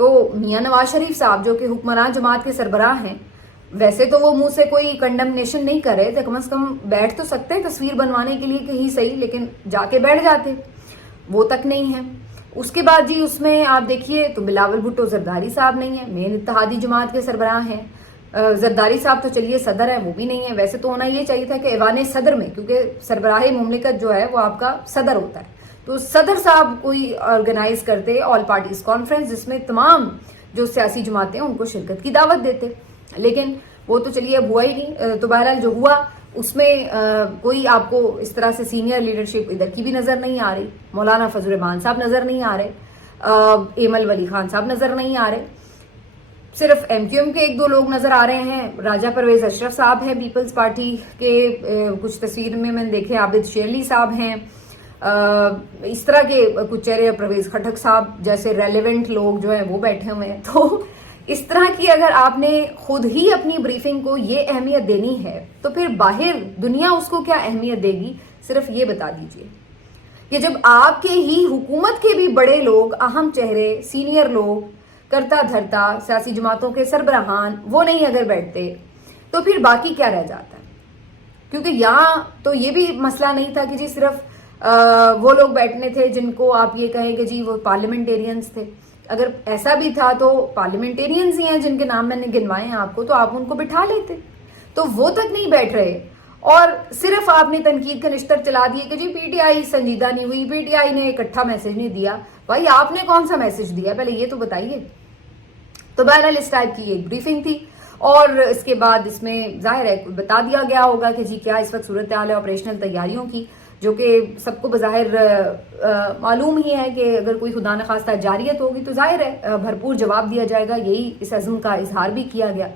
تو میاں نواز شریف صاحب جو کہ حکمران جماعت کے سربراہ ہیں، ویسے تو وہ منہ سے کوئی کنڈمنیشن نہیں کر رہے تھے، کم از کم بیٹھ تو سکتے ہیں تصویر بنوانے کے لیے کہیں صحیح، لیکن جا کے بیٹھ جاتے، وہ تک نہیں ہے۔ اس کے بعد جی اس میں آپ دیکھیے تو بلاول بھٹو زرداری صاحب نہیں ہیں، مین اتحادی جماعت کے سربراہ ہیں۔ زرداری صاحب تو چلیے صدر ہیں، وہ بھی نہیں ہے۔ ویسے تو ہونا یہ چاہیے تھا کہ ایوان صدر میں، کیونکہ سربراہ مملکت جو ہے وہ آپ کا صدر ہوتا ہے، تو صدر صاحب کوئی آرگنائز کرتے آل پارٹیز کانفرنس، جس میں تمام جو سیاسی جماعتیں ان کو شرکت کی دعوت دیتے، لیکن وہ تو چلیے اب ہوا ہی نہیں۔ تو بہرحال جو ہوا اس میں کوئی آپ کو اس طرح سے سینئر لیڈرشپ ادھر کی بھی نظر نہیں آ رہی، مولانا فضل الرحمان صاحب نظر نہیں آ رہے، ایمل ولی خان صاحب نظر نہیں آ رہے، صرف ایم کیو ایم کے ایک دو لوگ نظر آ رہے ہیں۔ راجہ پرویز اشرف صاحب ہیں پیپلز پارٹی کے، کچھ تصویر میں نے دیکھے عابد شیرلی صاحب ہیں، اس طرح کے کچھ چہرے، پرویز خٹک صاحب جیسے ریلیونٹ لوگ جو ہیں وہ بیٹھے ہوئے ہیں۔ تو اس طرح کی اگر آپ نے خود ہی اپنی بریفنگ کو یہ اہمیت دینی ہے تو پھر باہر دنیا اس کو کیا اہمیت دے گی، صرف یہ بتا دیجئے کہ جب آپ کے ہی حکومت کے بھی بڑے لوگ، اہم چہرے، سینئر لوگ، کرتا دھرتا سیاسی جماعتوں کے سربراہان وہ نہیں اگر بیٹھتے تو پھر باقی کیا رہ جاتا ہے؟ کیونکہ یہاں تو یہ بھی مسئلہ نہیں تھا کہ جی صرف وہ لوگ بیٹھنے تھے جن کو آپ یہ کہیں کہ جی وہ پارلیمنٹیرینز تھے۔ اگر ایسا بھی تھا تو پارلیمنٹیرینز ہی ہیں جن کے نام میں نے گنوائے ہیں آپ کو، تو آپ ان کو بٹھا لیتے، تو وہ تک نہیں بیٹھ رہے، اور صرف آپ نے تنقید کا نشتر چلا دیے کہ جی پی ٹی آئی سنجیدہ نہیں ہوئی، پی ٹی آئی نے اکٹھا میسج نہیں دیا۔ بھائی آپ نے کون سا میسج دیا پہلے یہ تو بتائیے۔ تو بہرحال اس ٹائپ کی ایک بریفنگ تھی، اور اس کے بعد اس میں ظاہر ہے بتا دیا گیا ہوگا کہ جی کیا اس وقت صورتحال ہے آپریشنل تیاریوں کی، جو کہ سب کو بظاہر معلوم ہی ہے کہ اگر کوئی خدا نخواستہ جاریت ہوگی تو ظاہر ہے بھرپور جواب دیا جائے گا، یہی اس عزم کا اظہار بھی کیا گیا۔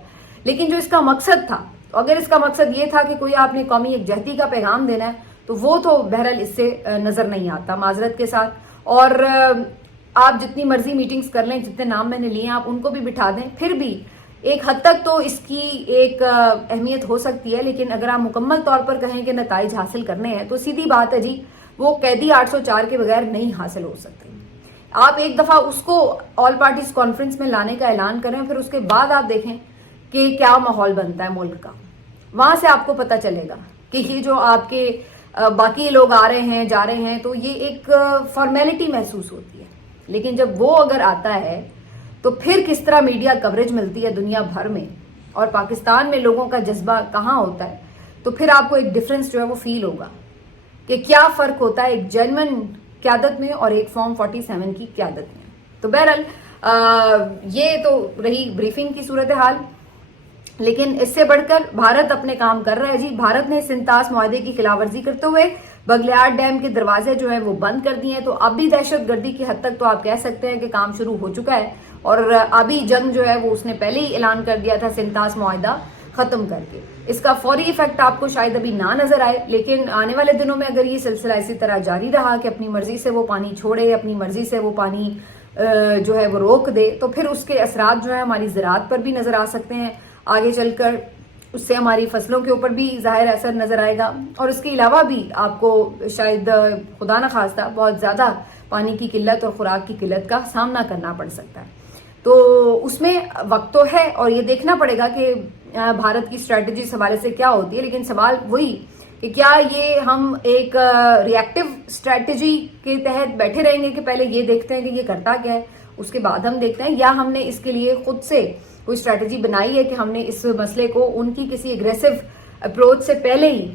لیکن جو اس کا مقصد تھا، اگر اس کا مقصد یہ تھا کہ کوئی آپ نے قومی یکجہتی کا پیغام دینا ہے تو وہ تو بہرحال اس سے نظر نہیں آتا، معذرت کے ساتھ۔ اور آپ جتنی مرضی میٹنگز کر لیں، جتنے نام میں نے لیے ہیں آپ ان کو بھی بٹھا دیں، پھر بھی ایک حد تک تو اس کی ایک اہمیت ہو سکتی ہے، لیکن اگر آپ مکمل طور پر کہیں کہ نتائج حاصل کرنے ہیں تو سیدھی بات ہے جی وہ قیدی 804 کے بغیر نہیں حاصل ہو سکتے۔ آپ ایک دفعہ اس کو آل پارٹیز کانفرنس میں لانے کا اعلان کریں، پھر اس کے بعد آپ دیکھیں کہ کیا ماحول بنتا ہے ملک کا، وہاں سے آپ کو پتہ چلے گا کہ یہ جو آپ کے باقی لوگ آ رہے ہیں جا رہے ہیں تو یہ ایک فارمیلٹی محسوس ہوتی ہے، لیکن جب وہ اگر آتا ہے تو پھر کس طرح میڈیا کوریج ملتی ہے دنیا بھر میں، اور پاکستان میں لوگوں کا جذبہ کہاں ہوتا ہے، تو پھر آپ کو ایک ڈفرنس جو ہے وہ فیل ہوگا کہ کیا فرق ہوتا ہے ایک جینوئن قیادت میں اور ایک فارم 47 کی قیادت میں۔ تو بہرحال یہ تو رہی بریفنگ کی صورتحال، لیکن اس سے بڑھ کر بھارت اپنے کام کر رہا ہے جی۔ بھارت نے سنتاس معاہدے کی خلاف ورزی کرتے ہوئے بگلیار ڈیم کے دروازے جو ہیں وہ بند کر دیے ہیں، تو اب بھی دہشت گردی کی حد تک تو آپ کہہ سکتے ہیں کہ کام شروع ہو چکا ہے، اور ابھی جنگ جو ہے وہ اس نے پہلے ہی اعلان کر دیا تھا سنتاس معاہدہ ختم کر کے۔ اس کا فوری ایفیکٹ آپ کو شاید ابھی نہ نظر آئے، لیکن آنے والے دنوں میں اگر یہ سلسلہ اسی طرح جاری رہا کہ اپنی مرضی سے وہ پانی چھوڑے، اپنی مرضی سے وہ پانی جو ہے وہ روک دے، تو پھر اس کے اثرات جو ہیں ہماری زراعت پر بھی نظر آ سکتے ہیں آگے چل کر، اس سے ہماری فصلوں کے اوپر بھی ظاہر اثر نظر آئے گا، اور اس کے علاوہ بھی آپ کو شاید خدا نخواستہ بہت زیادہ پانی کی قلت اور خوراک کی قلت کا سامنا کرنا پڑ سکتا ہے۔ تو اس میں وقت تو ہے، اور یہ دیکھنا پڑے گا کہ بھارت کی اسٹریٹجی اس حوالے سے کیا ہوتی ہے، لیکن سوال وہی کہ کیا یہ ہم ایک ری ایکٹیو اسٹریٹجی کے تحت بیٹھے رہیں گے کہ پہلے یہ دیکھتے ہیں کہ یہ کرتا کیا ہے، اس کے بعد ہم دیکھتے ہیں، یا ہم نے اس کے لیے خود سے کوئی اسٹریٹجی بنائی ہے کہ ہم نے اس مسئلے کو ان کی کسی اگریسو اپروچ سے پہلے ہی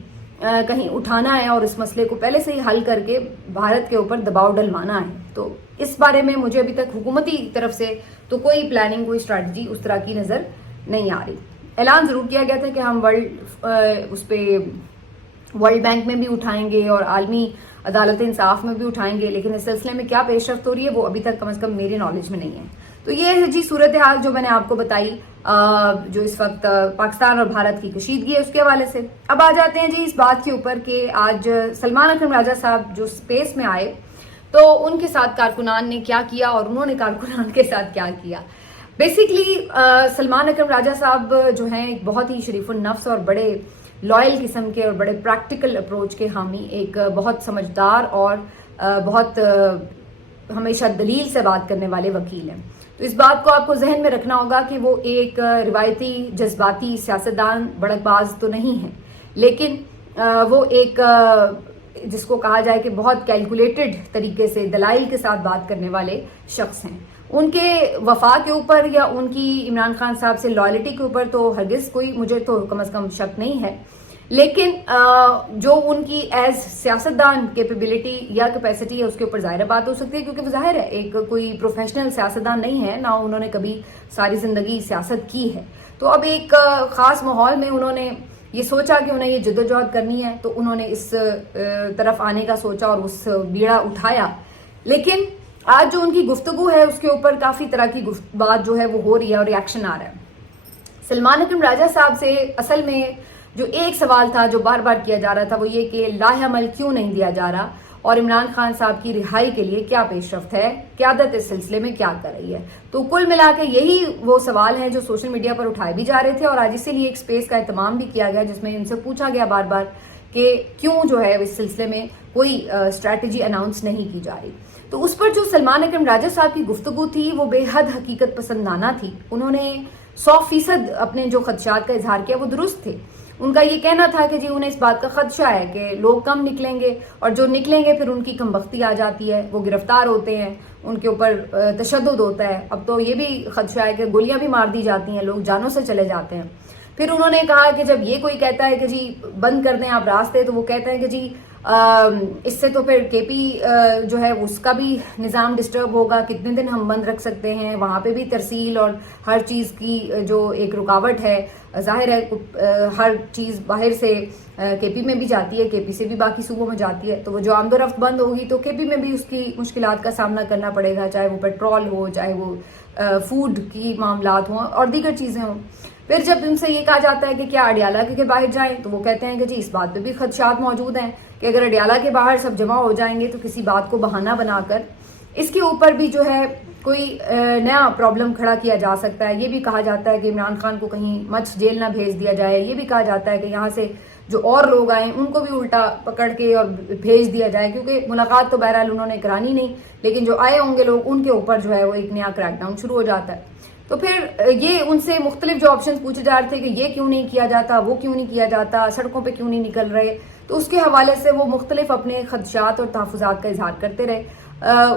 کہیں اٹھانا ہے اور اس مسئلے کو پہلے سے ہی حل کر کے بھارت کے اوپر دباؤ ڈلوانا ہے۔ تو اس بارے میں مجھے ابھی تک حکومتی طرف سے تو کوئی پلاننگ، کوئی اسٹریٹجی اس طرح کی نظر نہیں آ رہی۔ اعلان ضرور کیا گیا تھا کہ ہم ورلڈ بینک میں بھی اٹھائیں گے اور عالمی عدالت انصاف میں بھی اٹھائیں گے، لیکن اس سلسلے میں کیا پیش رفت ہو رہی ہے وہ ابھی تک کم از کم میرے نالج میں نہیں ہے۔ تو یہ ہے جی صورتحال جو میں نے آپ کو بتائی، جو اس وقت پاکستان اور بھارت کی کشیدگی ہے اس کے حوالے سے۔ اب آ جاتے ہیں جی اس بات کے اوپر کہ آج سلمان اکرم راجہ صاحب جو اسپیس میں آئے تو ان کے ساتھ کارکنان نے کیا کیا اور انہوں نے کارکنان کے ساتھ کیا کیا۔ بیسیکلی سلمان اکرم راجہ صاحب جو ہیں ایک بہت ہی شریف النفس اور بڑے لائل قسم کے اور بڑے پریکٹیکل اپروچ کے حامی، ایک بہت سمجھدار اور بہت ہمیشہ دلیل سے بات کرنے والے وکیل ہیں۔ تو اس بات کو آپ کو ذہن میں رکھنا ہوگا کہ وہ ایک روایتی جذباتی سیاستدان بڑک باز تو نہیں ہے، لیکن وہ ایک جس کو کہا جائے کہ بہت کیلکولیٹڈ طریقے سے دلائل کے ساتھ بات کرنے والے شخص ہیں. ان کے وفا کے اوپر یا ان کی عمران خان صاحب سے لائلٹی کے اوپر تو ہرگز کوئی مجھے تو کم از کم شک نہیں ہے، لیکن جو ان کی ایز سیاستدان کیپیبلٹی یا کیپیسٹی ہے اس کے اوپر ظاہر بات ہو سکتی ہے، کیونکہ وہ ظاہر ہے ایک کوئی پروفیشنل سیاستدان نہیں ہے، نہ انہوں نے کبھی ساری زندگی سیاست کی ہے. تو اب ایک خاص ماحول میں انہوں نے یہ سوچا کہ انہیں یہ جدوجہد کرنی ہے، تو انہوں نے اس طرف آنے کا سوچا اور اس بیڑا اٹھایا. لیکن آج جو ان کی گفتگو ہے اس کے اوپر کافی طرح کی بات جو ہے وہ ہو رہی ہے اور ریاکشن آ رہا ہے. سلمان اکرم راجہ صاحب سے اصل میں جو ایک سوال تھا جو بار بار کیا جا رہا تھا وہ یہ کہ لاہ عمل کیوں نہیں دیا جا رہا اور عمران خان صاحب کی رہائی کے لیے کیا پیش رفت ہے، قیادت اس سلسلے میں کیا کر رہی ہے. تو کل ملا کے یہی وہ سوال ہیں جو سوشل میڈیا پر اٹھائے بھی جا رہے تھے، اور آج اسی لیے ایک سپیس کا اہتمام بھی کیا گیا جس میں ان سے پوچھا گیا بار بار کہ کیوں جو ہے اس سلسلے میں کوئی اسٹریٹجی اناؤنس نہیں کی جا رہی. تو اس پر جو سلمان اکرم راجہ صاحب کی گفتگو تھی وہ بے حد حقیقت پسندانہ تھی. انہوں نے 100% اپنے جو خدشات کا اظہار کیا وہ درست تھے. ان کا یہ کہنا تھا کہ جی انہیں اس بات کا خدشہ ہے کہ لوگ کم نکلیں گے، اور جو نکلیں گے پھر ان کی کم بختی آ جاتی ہے، وہ گرفتار ہوتے ہیں، ان کے اوپر تشدد ہوتا ہے. اب تو یہ بھی خدشہ ہے کہ گولیاں بھی مار دی جاتی ہیں، لوگ جانوں سے چلے جاتے ہیں. پھر انہوں نے کہا کہ جب یہ کوئی کہتا ہے کہ جی بند کر دیں آپ راستے، تو وہ کہتے ہیں کہ جی اس سے تو پھر کے پی جو ہے اس کا بھی نظام ڈسٹرب ہوگا، کتنے دن ہم بند رکھ سکتے ہیں، وہاں پہ بھی ترسیل اور ہر چیز کی جو ایک رکاوٹ ہے. ظاہر ہے ہر چیز باہر سے کے پی میں بھی جاتی ہے، کے پی سے بھی باقی صوبوں میں جاتی ہے، تو وہ جو آمد و رفت بند ہوگی تو کے پی میں بھی اس کی مشکلات کا سامنا کرنا پڑے گا، چاہے وہ پیٹرول ہو، چاہے وہ فوڈ کی معاملات ہوں اور دیگر چیزیں ہوں. پھر جب ان سے یہ کہا جاتا ہے کہ کیا اڈیالہ کے باہر جائیں، تو وہ کہتے ہیں کہ جی اس بات پہ بھی خدشات موجود ہیں کہ اگر اڈیالہ کے باہر سب جمع ہو جائیں گے تو کسی بات کو بہانہ بنا کر اس کے اوپر بھی جو ہے کوئی نیا پرابلم کھڑا کیا جا سکتا ہے. یہ بھی کہا جاتا ہے کہ عمران خان کو کہیں مچ جیل نہ بھیج دیا جائے. یہ بھی کہا جاتا ہے کہ یہاں سے جو اور لوگ آئیں ان کو بھی الٹا پکڑ کے اور بھیج دیا جائے، کیونکہ ملاقات تو بہرحال انہوں نے کرانی نہیں، لیکن جو آئے ہوں گے لوگ ان کے اوپر جو ہے وہ ایک نیا کریک ڈاؤن شروع ہو جاتا ہے. تو پھر یہ ان سے مختلف جو آپشنز پوچھے جا رہے تھے کہ یہ کیوں نہیں کیا جاتا، وہ کیوں نہیں کیا جاتا، سڑکوں پہ کیوں نہیں نکل رہے، تو اس کے حوالے سے وہ مختلف اپنے خدشات اور تحفظات کا اظہار کرتے رہے.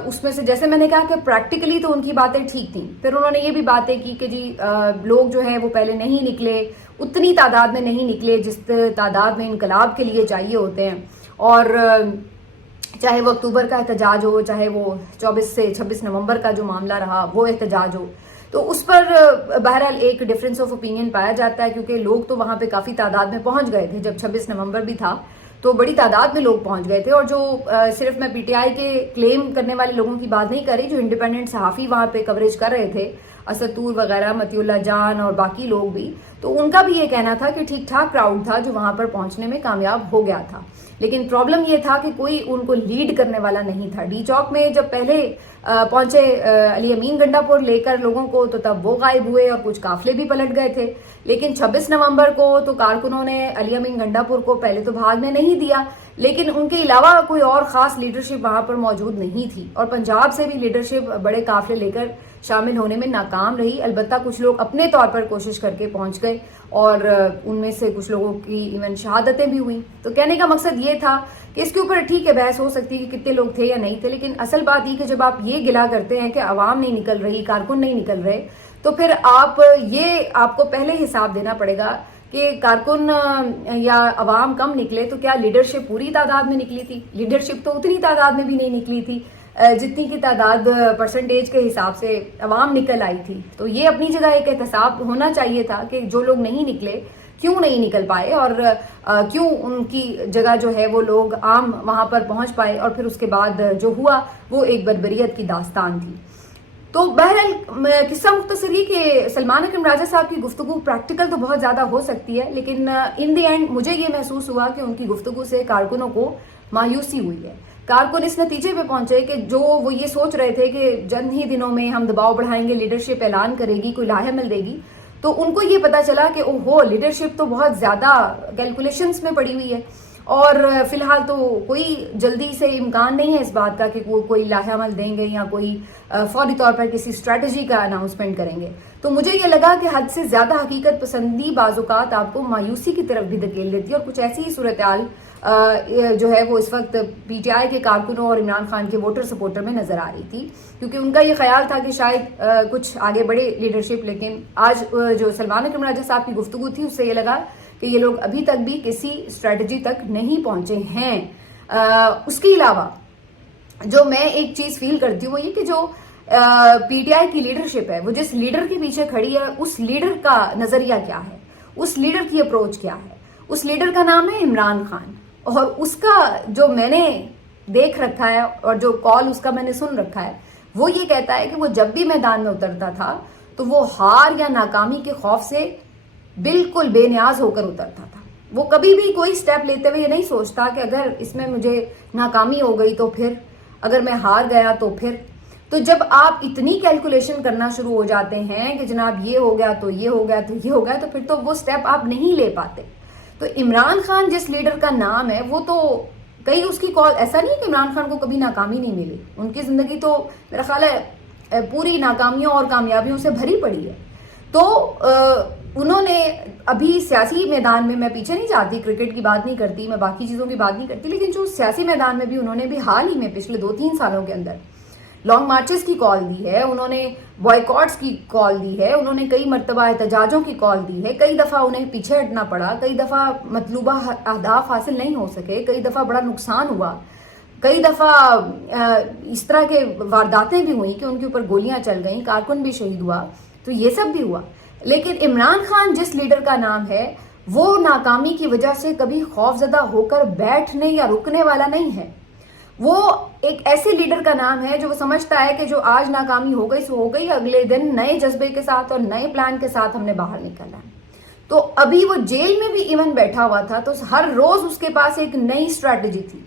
اس میں سے جیسے میں نے کہا کہ پریکٹیکلی تو ان کی باتیں ٹھیک تھیں. پھر انہوں نے یہ بھی باتیں کی کہ جی لوگ جو ہیں وہ پہلے نہیں نکلے، اتنی تعداد میں نہیں نکلے جس تعداد میں انقلاب کے لیے چاہیے ہوتے ہیں، اور چاہے وہ اکتوبر کا احتجاج ہو، چاہے وہ 24 سے 26 نومبر کا جو معاملہ رہا وہ احتجاج ہو. تو اس پر بہرحال ایک ڈفرینس آف اوپینین پایا جاتا ہے، کیونکہ لوگ تو وہاں پہ کافی تعداد میں پہنچ گئے تھے. جب 26 نومبر بھی تھا تو بڑی تعداد میں لوگ پہنچ گئے تھے، اور جو صرف میں پی ٹی آئی کے کلیم کرنے والے لوگوں کی بات نہیں کر رہی، جو انڈیپینڈنٹ صحافی وہاں پہ کوریج کر رہے تھے، اسد طور وغیرہ، متی اللہ جان اور باقی لوگ بھی، تو ان کا بھی یہ کہنا تھا کہ ٹھیک ٹھاک کراؤڈ تھا جو وہاں پر پہنچنے میں کامیاب ہو گیا تھا. لیکن پرابلم یہ تھا کہ کوئی ان کو لیڈ کرنے والا نہیں تھا. ڈی چوک میں جب پہلے پہنچے علی امین گنڈا پور لے کر لوگوں کو، تو تب وہ غائب ہوئے اور کچھ قافلے بھی پلٹ گئے تھے. لیکن 26 نومبر کو تو کارکنوں نے علی امین گنڈا پور کو پہلے تو بھاگنے نہیں دیا، لیکن ان کے علاوہ کوئی اور خاص لیڈرشپ وہاں پر موجود نہیں تھی، اور پنجاب سے بھی لیڈرشپ بڑے قافلے لے کر شامل ہونے میں ناکام رہی. البتہ کچھ لوگ اپنے طور پر کوشش کر کے پہنچ گئے، اور ان میں سے کچھ لوگوں کی ایون شہادتیں بھی ہوئیں. تو کہنے کا مقصد یہ تھا کہ اس کے اوپر ٹھیک ہے بحث ہو سکتی ہے کہ کتنے لوگ تھے یا نہیں تھے، لیکن اصل بات یہ کہ جب آپ یہ گلا کرتے ہیں کہ عوام نہیں نکل رہی، کارکن نہیں نکل رہے، تو پھر آپ کو پہلے حساب دینا پڑے گا کہ کارکن یا عوام کم نکلے تو کیا لیڈرشپ پوری تعداد میں نکلی تھی؟ لیڈرشپ تو اتنی تعداد میں بھی نہیں نکلی تھی جتنی کی تعداد پرسنٹیج کے حساب سے عوام نکل آئی تھی. تو یہ اپنی جگہ ایک احتساب ہونا چاہیے تھا کہ جو لوگ نہیں نکلے کیوں نہیں نکل پائے، اور کیوں ان کی جگہ جو ہے وہ لوگ عام وہاں پر پہنچ پائے، اور پھر اس کے بعد جو ہوا وہ ایک بربریت کی داستان تھی. تو بہرحال قصہ مختصر ہی کہ سلمان اکرم راجہ صاحب کی گفتگو پریکٹیکل تو بہت زیادہ ہو سکتی ہے، لیکن ان دی اینڈ مجھے یہ محسوس ہوا کہ ان کی گفتگو سے کارکنوں کو مایوسی ہوئی ہے. کارکن اس نتیجے پہ پہنچے کہ جو وہ یہ سوچ رہے تھے کہ چند ہی دنوں میں ہم دباؤ بڑھائیں گے، لیڈرشپ اعلان کرے گی، کوئی لاہ عمل دے گی، تو ان کو یہ پتا چلا کہ اوہو لیڈرشپ تو بہت زیادہ کیلکولیشنز میں پڑی ہوئی ہے، اور فی الحال تو کوئی جلدی سے امکان نہیں ہے اس بات کا کہ وہ کوئی لاہ عمل دیں گے یا کوئی فوری طور پر کسی اسٹریٹجی کا اناؤنسمنٹ کریں گے. تو مجھے یہ لگا کہ حد سے زیادہ حقیقت پسندی بعض اوقات آپ کو مایوسی کی طرف بھی دھکیل دیتی ہے, اور کچھ ایسی ہی صورتحال جو ہے وہ اس وقت پی ٹی آئی کے کارکنوں اور عمران خان کے ووٹر سپورٹر میں نظر آ رہی تھی, کیونکہ ان کا یہ خیال تھا کہ شاید کچھ آگے بڑھے لیڈرشپ. لیکن آج جو سلمان اکرم راجہ صاحب کی گفتگو تھی اس سے یہ لگا کہ یہ لوگ ابھی تک بھی کسی اسٹریٹجی تک نہیں پہنچے ہیں. اس کے علاوہ جو میں ایک چیز فیل کرتی ہوں وہ یہ کہ جو پی ٹی آئی کی لیڈرشپ ہے وہ جس لیڈر کے پیچھے کھڑی ہے اس لیڈر کا نظریہ کیا ہے, اس لیڈر کی اپروچ کیا ہے. اس لیڈر کا نام ہے عمران خان, اور اس کا جو میں نے دیکھ رکھا ہے اور جو کال اس کا میں نے سن رکھا ہے وہ یہ کہتا ہے کہ وہ جب بھی میدان میں اترتا تھا تو وہ ہار یا ناکامی کے خوف سے بالکل بے نیاز ہو کر اترتا تھا. وہ کبھی بھی کوئی سٹیپ لیتے ہوئے یہ نہیں سوچتا کہ اگر اس میں مجھے ناکامی ہو گئی تو پھر, اگر میں ہار گیا تو پھر. تو جب آپ اتنی کیلکولیشن کرنا شروع ہو جاتے ہیں کہ جناب یہ ہو گیا تو یہ ہو گیا تو یہ ہو گیا, تو پھر تو وہ سٹیپ آپ نہیں لے پاتے. تو عمران خان جس لیڈر کا نام ہے وہ تو کئی اس کی کال, ایسا نہیں کہ عمران خان کو کبھی ناکامی نہیں ملی, ان کی زندگی تو میرا خیال ہے پوری ناکامیوں اور کامیابیوں سے بھری پڑی ہے. تو انہوں نے ابھی سیاسی میدان میں پیچھے نہیں جاتی, کرکٹ کی بات نہیں کرتی, میں باقی چیزوں کی بات نہیں کرتی, لیکن جو سیاسی میدان میں بھی انہوں نے بھی حال ہی میں پچھلے 2-3 سالوں کے اندر لانگ مارچز کی کال دی ہے, انہوں نے بوائیکاٹس کی کال دی ہے, انہوں نے کئی مرتبہ احتجاجوں کی کال دی ہے, کئی دفعہ انہیں پیچھے ہٹنا پڑا, کئی دفعہ مطلوبہ اہداف حاصل نہیں ہو سکے, کئی دفعہ بڑا نقصان ہوا, کئی دفعہ اس طرح کے وارداتیں بھی ہوئیں کہ ان کے اوپر گولیاں چل گئیں, کارکن بھی شہید ہوا, تو یہ سب بھی ہوا. لیکن عمران خان جس لیڈر کا نام ہے وہ ناکامی کی وجہ سے کبھی خوف زدہ ہو کر بیٹھنے یا رکنے والا نہیں ہے. وہ ایک ایسے لیڈر کا نام ہے جو وہ سمجھتا ہے کہ جو آج ناکامی ہو گئی سو ہو گئی, اگلے دن نئے جذبے کے ساتھ اور نئے پلان کے ساتھ ہم نے باہر نکلنا ہے. تو ابھی وہ جیل میں بھی ایون بیٹھا ہوا تھا تو ہر روز اس کے پاس ایک نئی اسٹریٹجی تھی,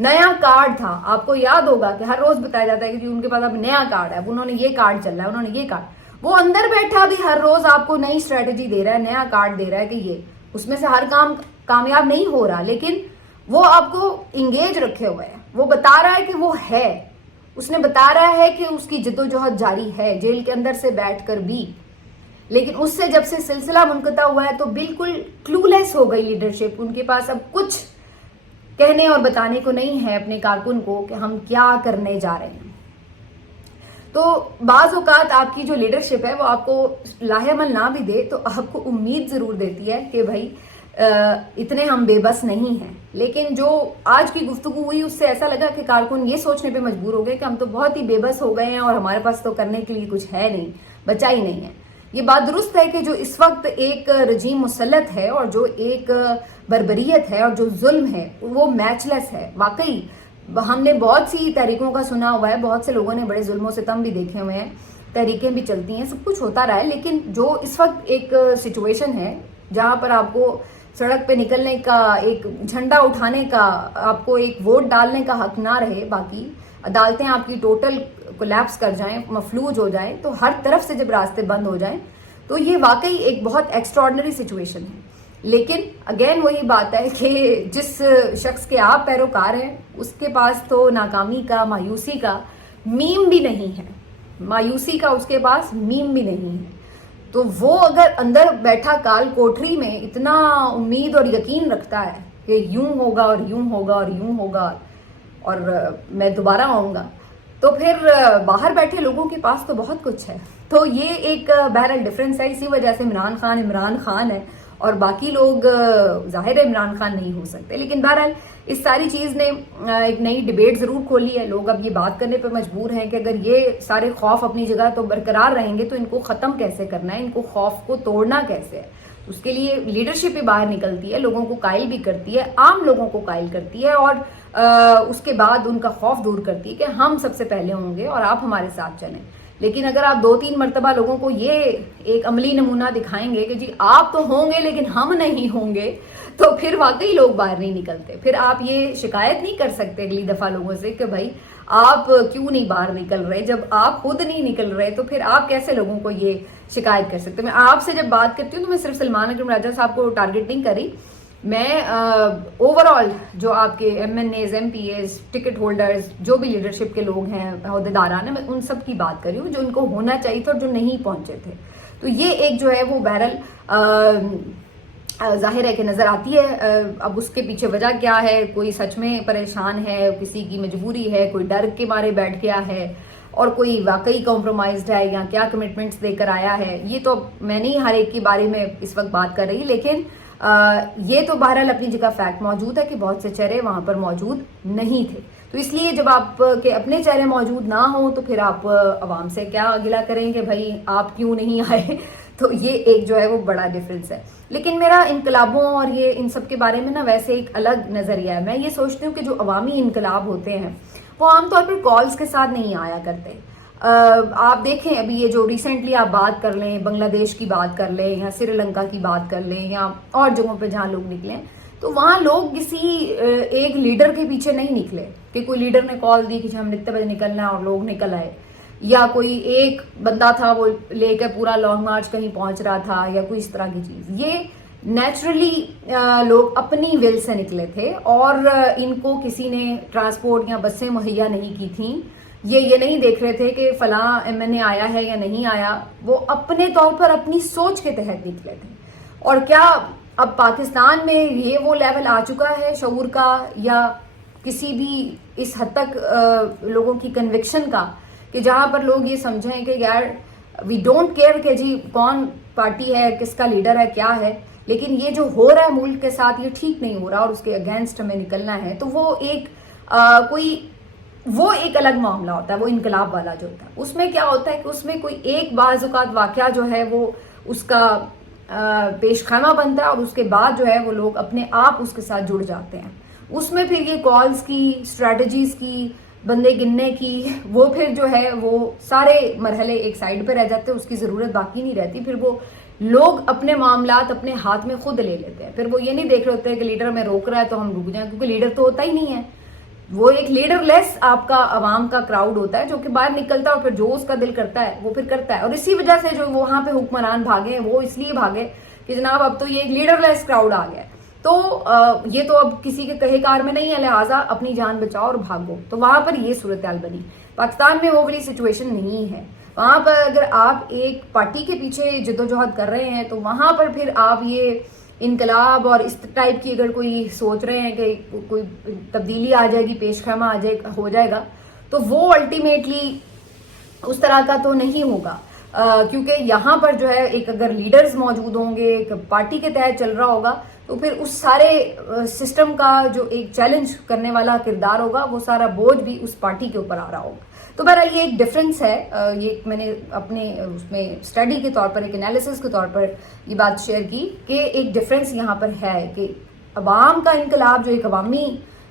نیا کارڈ تھا. آپ کو یاد ہوگا کہ ہر روز بتایا جاتا ہے کہ ان کے پاس اب نیا کارڈ ہے, انہوں نے یہ کارڈ چل رہا ہے, انہوں نے یہ کارڈ. وہ اندر بیٹھا بھی ہر روز آپ کو نئی اسٹریٹجی دے رہا ہے, نیا کارڈ دے رہا ہے کہ یہ, اس میں سے ہر کام کامیاب نہیں ہو رہا, لیکن وہ آپ کو انگیج رکھے ہوئے ہے. وہ بتا رہا ہے کہ وہ ہے, اس نے بتا رہا ہے کہ اس کی جدوجہد جاری ہے جیل کے اندر سے بیٹھ کر بھی. لیکن اس سے جب سے سلسلہ منقطع ہوا ہے تو بالکل کلو لیس ہو گئی لیڈرشپ. ان کے پاس اب کچھ کہنے اور بتانے کو نہیں ہے اپنے کارکن کو کہ ہم کیا کرنے جا رہے ہیں. تو بعض اوقات آپ کی جو لیڈرشپ ہے وہ آپ کو لاہ عمل نہ بھی دے تو آپ کو امید ضرور دیتی ہے کہ بھائی اتنے ہم بے بس نہیں ہیں. لیکن جو آج کی گفتگو ہوئی اس سے ایسا لگا کہ کارکن یہ سوچنے پہ مجبور ہو گئے کہ ہم تو بہت ہی بے بس ہو گئے ہیں اور ہمارے پاس تو کرنے کے لیے کچھ ہے نہیں, بچا ہی نہیں ہے. یہ بات درست ہے کہ جو اس وقت ایک رجیم مسلط ہے اور جو ایک بربریت ہے اور جو ظلم ہے وہ میچ لیس ہے. واقعی ہم نے بہت سی تحریکوں کا سنا ہوا ہے, بہت سے لوگوں نے بڑے ظلم و ستم بھی دیکھے ہوئے ہیں, تحریکیں بھی چلتی ہیں, سب کچھ ہوتا رہا ہے. لیکن جو اس وقت ایک سچویشن ہے جہاں پر آپ کو سڑک پہ نکلنے کا, ایک جھنڈا اٹھانے کا, آپ کو ایک ووٹ ڈالنے کا حق نہ رہے, باقی عدالتیں آپ کی ٹوٹل کولیپس کر جائیں, مفلوج ہو جائیں, تو ہر طرف سے جب راستے بند ہو جائیں تو یہ واقعی ایک بہت ایکسٹراڈنری سچویشن ہے. لیکن اگین وہی بات ہے کہ جس شخص کے آپ پیروکار ہیں اس کے پاس تو ناکامی کا, مایوسی کا میم بھی نہیں ہے, مایوسی کا اس کے پاس میم بھی نہیں ہے. تو وہ اگر اندر بیٹھا کال کوٹری میں اتنا امید اور یقین رکھتا ہے کہ یوں ہوگا اور یوں ہوگا اور یوں ہوگا اور میں دوبارہ آؤں گا, تو پھر باہر بیٹھے لوگوں کے پاس تو بہت کچھ ہے. تو یہ ایک بہرحال ڈفرینس ہے. اسی وجہ سے عمران خان ہے اور باقی لوگ ظاہر عمران خان نہیں ہو سکتے. لیکن بہرحال اس ساری چیز نے ایک نئی ڈیبیٹ ضرور کھولی ہے. لوگ اب یہ بات کرنے پہ مجبور ہیں کہ اگر یہ سارے خوف اپنی جگہ تو برقرار رہیں گے تو ان کو ختم کیسے کرنا ہے, ان کو خوف کو توڑنا کیسے ہے. اس کے لیے لیڈرشپ بھی باہر نکلتی ہے, لوگوں کو قائل بھی کرتی ہے, عام لوگوں کو قائل کرتی ہے, اور اس کے بعد ان کا خوف دور کرتی ہے کہ ہم سب سے پہلے ہوں گے اور آپ ہمارے ساتھ چلیں. لیکن اگر آپ 2-3 مرتبہ لوگوں کو یہ ایک عملی نمونہ دکھائیں گے کہ جی آپ تو ہوں گے لیکن ہم نہیں ہوں گے, تو پھر واقعی لوگ باہر نہیں نکلتے. پھر آپ یہ شکایت نہیں کر سکتے اگلی دفعہ لوگوں سے کہ بھائی آپ کیوں نہیں باہر نکل رہے. جب آپ خود نہیں نکل رہے تو پھر آپ کیسے لوگوں کو یہ شکایت کر سکتے. میں آپ سے جب بات کرتی ہوں تو میں صرف سلمان اکرم راجہ صاحب کو ٹارگٹ نہیں کر رہی, میں اوور آل جو آپ کے MNAs MPAs ticket holders جو بھی لیڈرشپ کے لوگ ہیں عہدیداران ہیں، میں ان سب کی بات کر رہی ہوں جو ان کو ہونا چاہیے تھا اور جو نہیں پہنچے تھے. تو یہ ایک جو ہے وہ بہرحال ظاہر ہے کہ نظر آتی ہے. اب اس کے پیچھے وجہ کیا ہے، کوئی سچ میں پریشان ہے، کسی کی مجبوری ہے، کوئی ڈر کے مارے بیٹھ گیا ہے اور کوئی واقعی کمپرومائزڈ ہے یا کیا کمٹمنٹس دے کر آیا ہے، یہ تو میں نہیں ہر ایک کے بارے میں اس وقت بات کر رہی. لیکن یہ تو بہرحال اپنی جگہ فیکٹ موجود ہے کہ بہت سے چہرے وہاں پر موجود نہیں تھے. تو اس لیے جب آپ کے اپنے چہرے موجود نہ ہوں تو پھر آپ عوام سے کیا گلہ کریں کہ بھائی آپ کیوں نہیں آئے. تو یہ ایک جو ہے وہ بڑا ڈفرینس ہے. لیکن میرا انقلابوں اور یہ ان سب کے بارے میں نا ویسے ایک الگ نظریہ ہے. میں یہ سوچتی ہوں کہ جو عوامی انقلاب ہوتے ہیں وہ عام طور پر کالز کے ساتھ نہیں آیا کرتے. آپ دیکھیں ابھی یہ جو ریسنٹلی آپ بات کر لیں، بنگلہ دیش کی بات کر لیں یا سری لنکا کی بات کر لیں یا اور جگہوں پہ جہاں لوگ نکلیں، تو وہاں لوگ کسی ایک لیڈر کے پیچھے نہیں نکلے کہ کوئی لیڈر نے کال دی کہ ہم اتنے بجے نکلنا ہے اور لوگ نکل آئے، یا کوئی ایک بندہ تھا وہ لے کے پورا لانگ مارچ کہیں پہنچ رہا تھا یا کوئی اس طرح کی چیز. یہ نیچرلی لوگ اپنی ول سے نکلے تھے اور ان کو کسی نے ٹرانسپورٹ یا بسیں مہیا نہیں کی تھیں. یہ نہیں دیکھ رہے تھے کہ فلاں ایم این اے آیا ہے یا نہیں آیا. وہ اپنے طور پر اپنی سوچ کے تحت نکلے تھے. اور کیا اب پاکستان میں یہ وہ لیول آ چکا ہے شعور کا یا کسی بھی اس حد تک لوگوں کی کنوکشن کا کہ جہاں پر لوگ یہ سمجھیں کہ یار وی ڈونٹ کیئر کہ جی کون پارٹی ہے، کس کا لیڈر ہے، کیا ہے، لیکن یہ جو ہو رہا ہے ملک کے ساتھ یہ ٹھیک نہیں ہو رہا اور اس کے اگینسٹ ہمیں نکلنا ہے. تو وہ ایک الگ معاملہ ہوتا ہے، وہ انقلاب والا جو ہوتا ہے. اس میں کیا ہوتا ہے کہ اس میں کوئی ایک بعض اوقات واقعہ جو ہے وہ اس کا پیش خیمہ بنتا ہے اور اس کے بعد جو ہے وہ لوگ اپنے آپ اس کے ساتھ جڑ جاتے ہیں. اس میں پھر یہ کالز کی، اسٹریٹجیز کی، بندے گننے کی، وہ پھر جو ہے وہ سارے مرحلے ایک سائڈ پہ رہ جاتے ہیں، اس کی ضرورت باقی نہیں رہتی. پھر وہ لوگ اپنے معاملات اپنے ہاتھ میں خود لے لیتے ہیں. پھر وہ یہ نہیں دیکھ رہے ہوتے کہ لیڈر ہمیں روک رہا ہے تو ہم رک جائیں، کیونکہ لیڈر تو ہوتا ہی نہیں ہے. وہ ایک لیڈر لیس آپ کا عوام کا کراؤڈ ہوتا ہے جو کہ باہر نکلتا ہے اور پھر جو اس کا دل کرتا ہے وہ پھر کرتا ہے. اور اسی وجہ سے جو وہاں پہ حکمران بھاگے وہ اس لیے بھاگے کہ جناب اب تو یہ ایک لیڈر لیس کراؤڈ آ گیا ہے، تو یہ تو اب کسی کے کہے کار میں نہیں ہے، لہٰذا اپنی جان بچاؤ اور بھاگو. تو وہاں پر یہ صورتحال بنی. پاکستان میں وہ والی سچویشن نہیں ہے. وہاں پر اگر آپ ایک پارٹی کے پیچھے جدوجہد کر رہے ہیں تو وہاں پر پھر آپ یہ انقلاب اور اس ٹائپ کی اگر کوئی سوچ رہے ہیں کہ کوئی تبدیلی آ جائے گی، پیش خیمہ ہو جائے گا، تو وہ الٹیمیٹلی اس طرح کا تو نہیں ہوگا. کیونکہ یہاں پر جو ہے ایک اگر لیڈرز موجود ہوں گے، ایک پارٹی کے تحت چل رہا ہوگا، تو پھر اس سارے سسٹم کا جو ایک چیلنج کرنے والا کردار ہوگا وہ سارا بوجھ بھی اس پارٹی کے اوپر آ رہا ہوگا. تو بہرحال یہ ایک ڈفرینس ہے. یہ میں نے اپنے اس میں اسٹڈی کے طور پر، ایک انالیسس کے طور پر یہ بات شیئر کی کہ ایک ڈفرینس یہاں پر ہے کہ عوام کا انقلاب جو ایک عوامی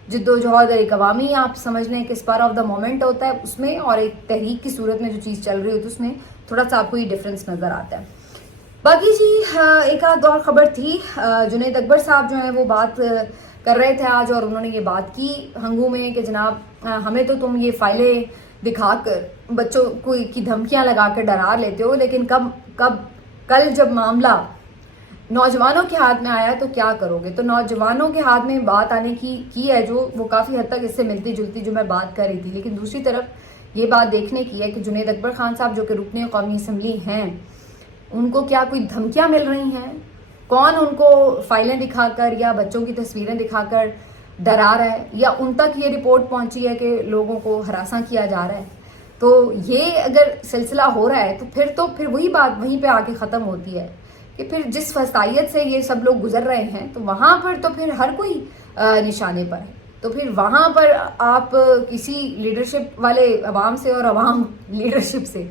جدوجہد، ایک عوامی آپ سمجھ لیں کہ اسپر آف دا مومنٹ ہوتا ہے اس میں، اور ایک تحریک کی صورت میں جو چیز چل رہی ہوتی ہے اس میں تھوڑا سا آپ کو یہ ڈفرینس نظر آتا ہے. باقی جی ایک آدھ اور خبر تھی. جنید اکبر صاحب جو ہیں وہ بات کر رہے تھے آج، اور انہوں نے یہ بات کی ہنگو میں کہ جناب ہمیں تو تم یہ فائلیں دکھا کر بچوں کو کی دھمکیاں لگا کے ڈرا لیتے ہو، لیکن کل جب معاملہ نوجوانوں کے ہاتھ میں آیا تو کیا کرو گے. تو نوجوانوں کے ہاتھ میں بات آنے کی ہے جو وہ کافی حد تک اس سے ملتی جلتی جو میں بات کر رہی تھی. لیکن دوسری طرف یہ بات دیکھنے کی ہے کہ جنید اکبر خان صاحب جو کہ رکن قومی اسمبلی ہیں، ان کو کیا کوئی دھمکیاں مل رہی ہیں؟ کون ان کو فائلیں دکھا کر یا بچوں کی تصویریں دکھا کر ڈرا رہا ہے، یا ان تک یہ رپورٹ پہنچی ہے کہ لوگوں کو ہراساں کیا جا رہا ہے؟ تو یہ اگر سلسلہ ہو رہا ہے تو پھر وہی بات وہیں پہ آ کے ختم ہوتی ہے کہ پھر جس فسطائیت سے یہ سب لوگ گزر رہے ہیں تو وہاں پر تو پھر ہر کوئی نشانے پر ہے. تو پھر وہاں پر آپ کسی لیڈرشپ والے عوام سے اور عوام لیڈرشپ سے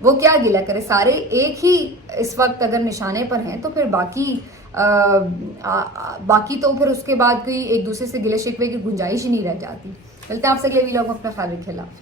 وہ کیا گلہ کرے؟ سارے ایک ہی اس وقت اگر نشانے پر ہیں تو پھر باقی تو پھر اس کے بعد کوئی ایک دوسرے سے گلے شکوے کی گنجائش ہی نہیں رہ جاتی. ملتے ہیں آپ سے اگلے ویلاگ میں، اپنا خیال رکھیے. اللہ.